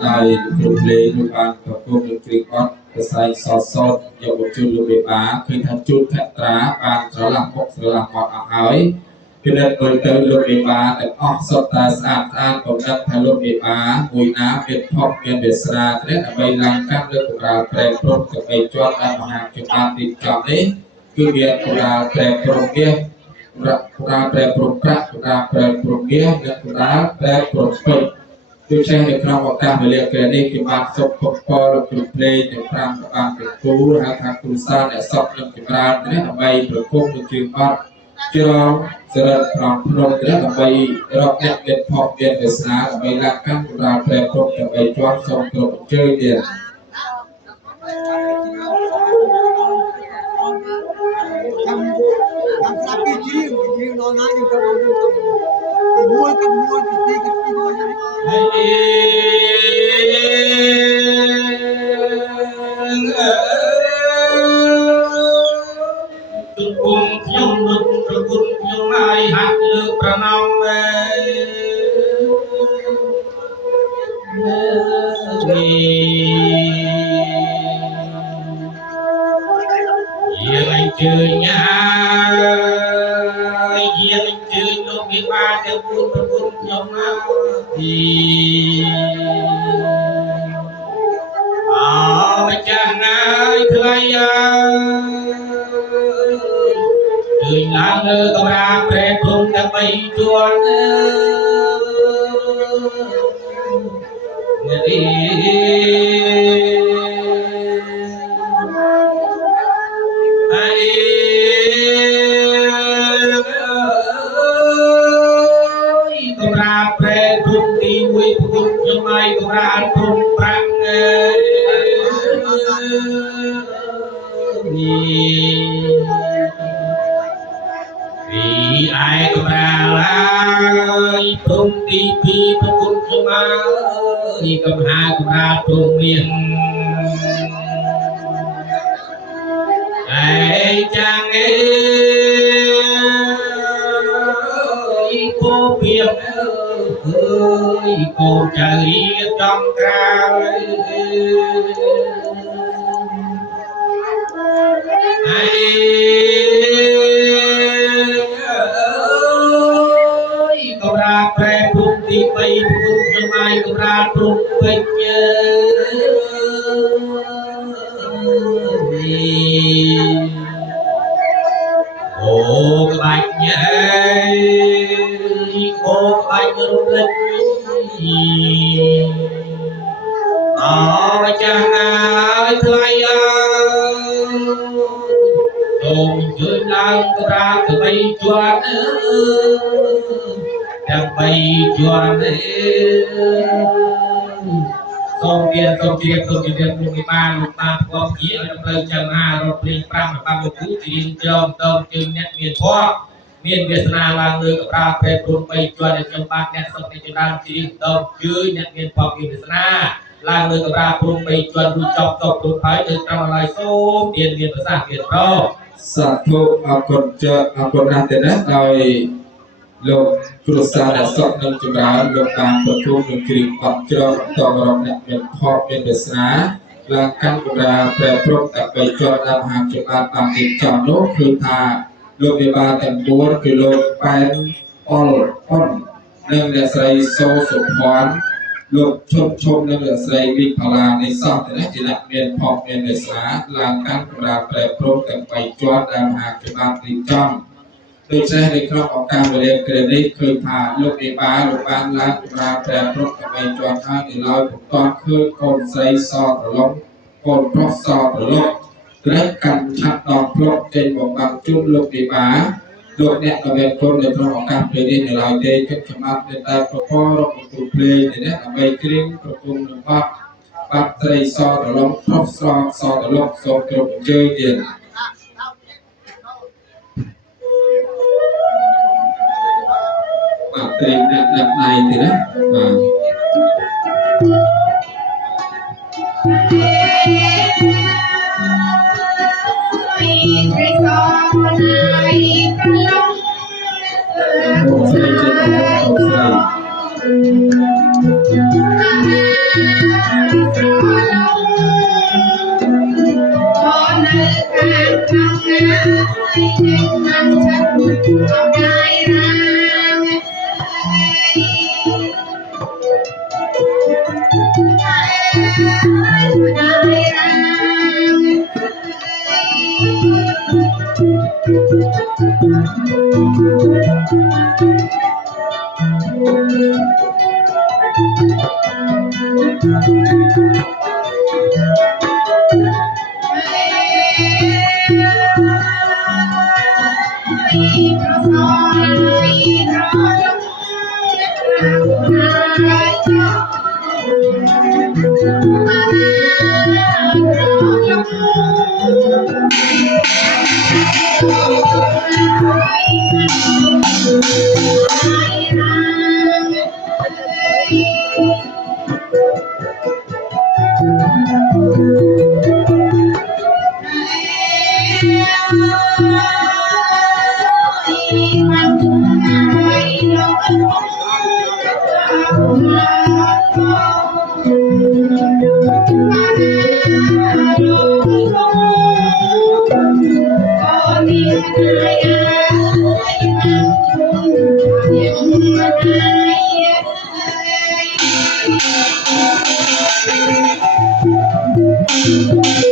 ai chụp lên chụp ăn và cùng được truyền con cái sai sọt sọt dọc một chuột lục bể bá khi thằng chuột thẹn trá bàn trở làm bốc trở làm ngọt ảo hói khi đất người tới lục bể bá để óc sọt ta sạch an cùng đất thay lục bể bá mùi ná việt thọ miền việt sa thế là bay lang cam được củaเราแปรปรวนกับไปจอดมหาจุฬาติดจอดนี้คือเบียร์củaเราแปรปรวนเบียร์củaเราแปรปรวนพระcủaเราแปรปรวนเบียร์และcủaเราแปรปรวนฝึกดูเช่นในคราวการเรียกเกิดนี้คือการสบพบพอเราคุยเพลงในครั้งการเป็นครูนะทางครูซ่าเนี่ยสอบเรื่องกิจการเนี่ยทำไมประกอบในจึงว่าที่เราเสด็จพร้อมพร้อมเนี่ยทำไมเราเนี่ยเป็นพอเรียนภาษาทำไมหลักการของเราแปรปรวนทำไมจวนส่งตรงเจอเดียนមានវាសនាឡើងលើកប្រាប្រែប្រួល3ជាន់ចំបាក់អ្នកសុខនៃចម្រើនជីវិតដល់ជួយអ្នកមានបបវាសនាឡើងលើកប្រាប្រួល3ជាន់រួចចប់តបគ្រប់ហើយទៅត្រង់ឡើយសូមមានភាសាទៀតប្រសាធុអរគុណអរគុណណាស់ទេណាដោយលោកគ្រូសាស្ត្រអ្នកសុខនឹងចម្រើនលោកតាមប្រទូនឹងគ្រីបបច្រកតបរំអ្នកមានផបមានវាសនាឡើងកាន់កម្រាលប្រែប្រួលតែ3ជាន់ដល់មហាចម្រើនតាមទីចំនោះគឺថាលោកវិបាលទាំង4គឺលោកប៉ែនអលអនណ នឹងអ្នកស្រីសូសុភ័ណ្ឌលោកឈុំនិងអ្នកស្រីវិផាឡានៃសោះទៅនេះជាអ្នកមានផកមាននេសាឡើងកាន់កម្រាលប្រែព្រំទាំង3ជាន់ដែលមហាក្បាតរៀបចំដូច្នេះនៅក្នុងឱកាសវេលាក្រែនេះឃើញថាលោកអេបាលោកបានឡើងកម្រាលប្រែព្រំទាំង3ជាន់ហើយនៅឡើយពុំទាន់ឃើញកូនស្រីសត្រឡុងកូនប្រុសសត្រឡុងក្រែកកាន់ឆាត់ដងភ្លុកចេញមកបាំងជូនលោកអេបាលោកអ្នកក៏មានគុណនៅក្នុងឱកាសពេលនេះនៅឡើយទេគិតចំណាប់នៅតែប្រព័ន្ធរកបន្ទូភ្លេងនេះដើម្បីគ្រៀងប្រគំនឹងបទបាត់ត្រីសត្រឡុងប្រុសសត្រឡុងសូមគ្រប់អញ្ជើញទៀតបាទត្រីអ្នកដាក់ដៃទៀតណាបាទស្រីចិត្តរបស់ស្រី